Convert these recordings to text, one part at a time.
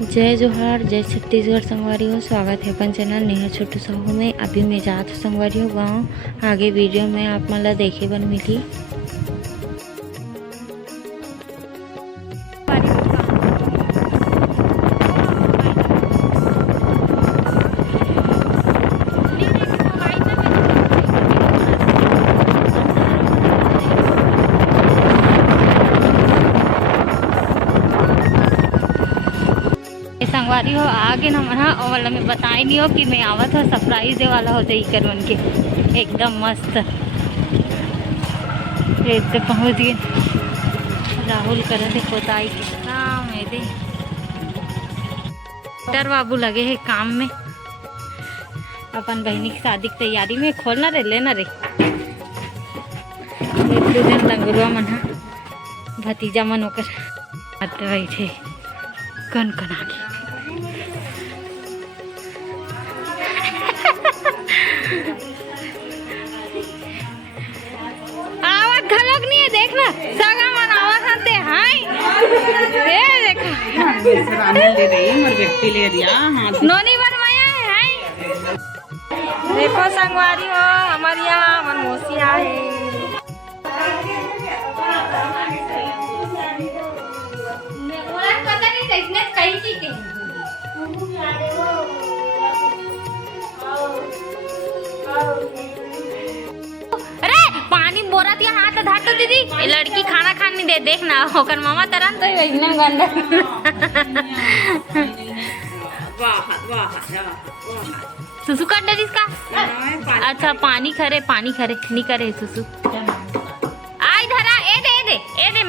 जय जोहार, जय छत्तीसगढ़ संगवारी हो। स्वागत है अपन चैनल नेहा छोटू साहू में। अभी मैं जात संगवारी हो गाँव। आगे वीडियो में आप मन ला देखे बर मिली। संगवारी हो आगे न मना और मैं बताई नहीं हो कि मैं आवत हो सरप्राइज दे वाला हो जाई कर मन के एकदम मस्त रेत पे पहुँच गए। राहुल करे थे पोताई के काम है दे डर बाबू लगे है काम में। अपन बहनी की शादी की तैयारी में खोलना रे लेना रे लंगुरवा मन भतीजा मन होकर बैठे कन कना के आवाज घलक नहीं है देखना सगा मन आवाज हंते हाय ये देखा ले रही और व्यक्ति ले रिया हां नोनी बनवाया है हाय देखो संगवारी हो हमारे यहाँ मन मोसिया है। मैं पता नहीं कैसने कहीं की थी बोरा दिया हाथ धार तो दीदी ये लड़की खाना खाने दे देखना होकर मामा तरन तो एकदम गंदा सुसु कर दे इसका। अच्छा पानी खरे नहीं करे सुसु आई धरा ए दे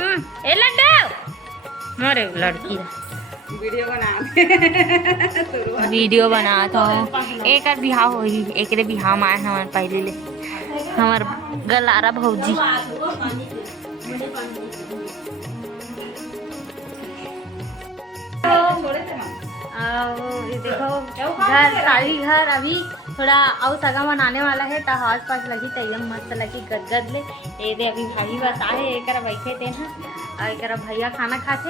मोरे लड़की वीडियो बना तो एक बिहाव होई एकरे बिहाव माए हमार पहले ले हमार गलारा भौजी देखो घर सारी घर अभी थोड़ा और सगा मनाने वाला है तो आस पास लगी तो एकदम मस्त लगी गदगद ले ये दे अभी भाई बस आए एक बैठे थे ना और एक भैया खाना खाते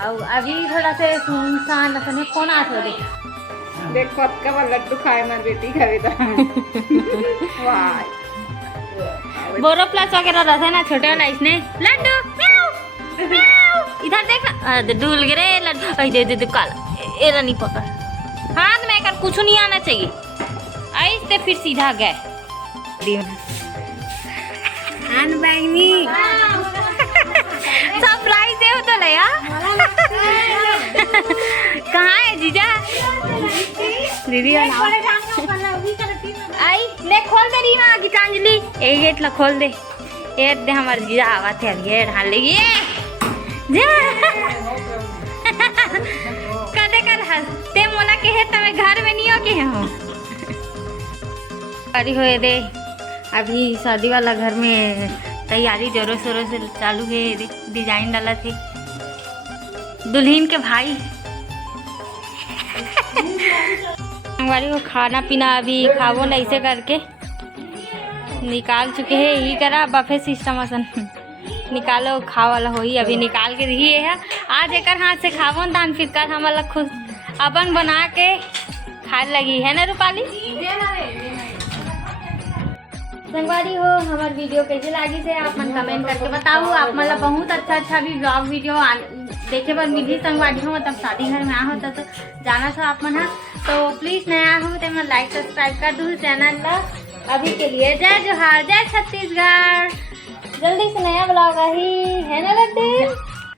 और अभी थोड़ा से सुनसान अपने कौन आते देख पक्का लड्डू खाए मार बेटी खावे वाह बोरो प्लस वगैरह रहता है ना छोटे वाला इसने लड्डू म्याऊ म्याऊ इधर देखना डूल गिरे लड्डू दे काला ये नहीं पकड़ हाथ में कर कुछ नहीं आना चाहिए ऐसे फिर सीधा गए सरप्राइज दे तो लया कहाँ है जीजा दीदी आई ले खोल दे रही ना गीतांजलि ये गेट ला खोल दे ये दे हमारे जीजा आवा थे अब ये ढाल लेगी कदे कर हंसते मोला के है तमे घर में नहीं हो के हो अरे होए दे अभी शादी वाला घर में तैयारी जोरों शोरों से चालू है। डिजाइन डाला थे दुल्हन के भाई को खाना पीना अभी खावो न ऐसे करके निकाल चुके हैं यही करा बफे सिस्टम असन निकालो खा वाला हो ही अभी निकाल के दिए है आज एक हाथ से खावो दान फिर कर हमारा खुद अपन बना के खाने लगी है ना रूपाली। संगवारी हो हमारे वीडियो कैसे लगी से आप मन कमेंट करके बताओ। आप मतलब बहुत अच्छा भी ब्लॉग वीडियो देखे पर मिली संगवारी हो मतलब शादी घर में आ हो तो जाना था आप मन तो प्लीज नया हो तो मैं लाइक सब्सक्राइब कर दूँ चैनल ला। अभी के लिए जय जोहार, जय छत्तीसगढ़। जल्दी से नया ब्लॉग आई है ना लड्डू।